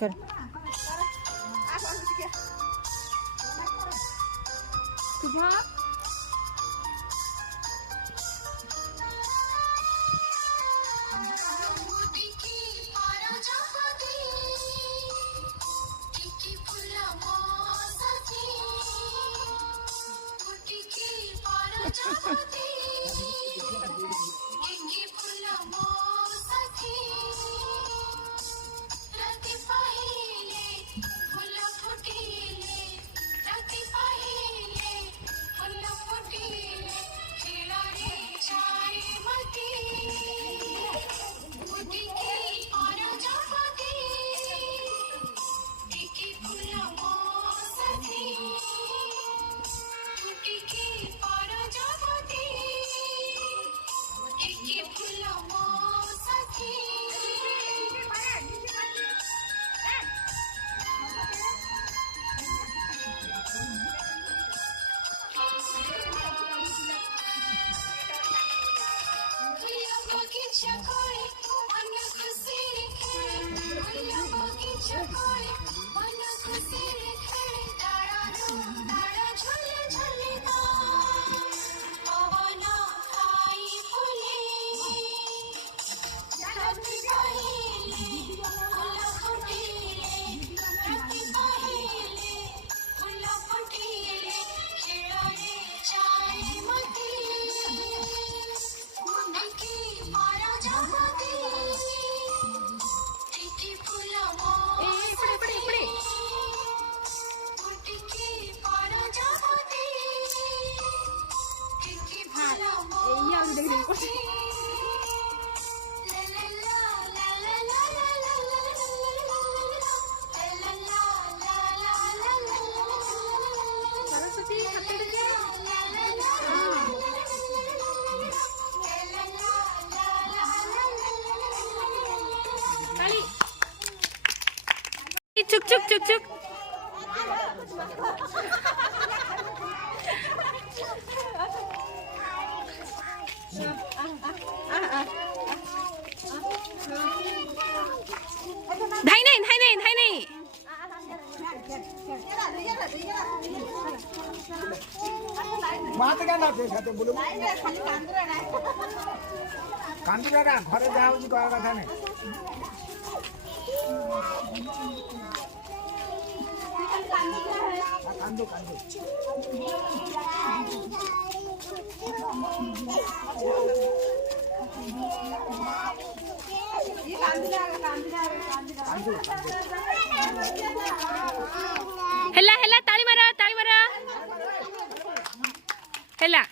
कर चुक चुक चुक चुक धाई नहीं धाई नहीं धाई नहीं बात क्या ना देखते बोलो कांदुरा का घरे जाओ जी कहा कथा नहीं कांदो कांदो ये कांदुरा हेला हेला ताली मारा हेला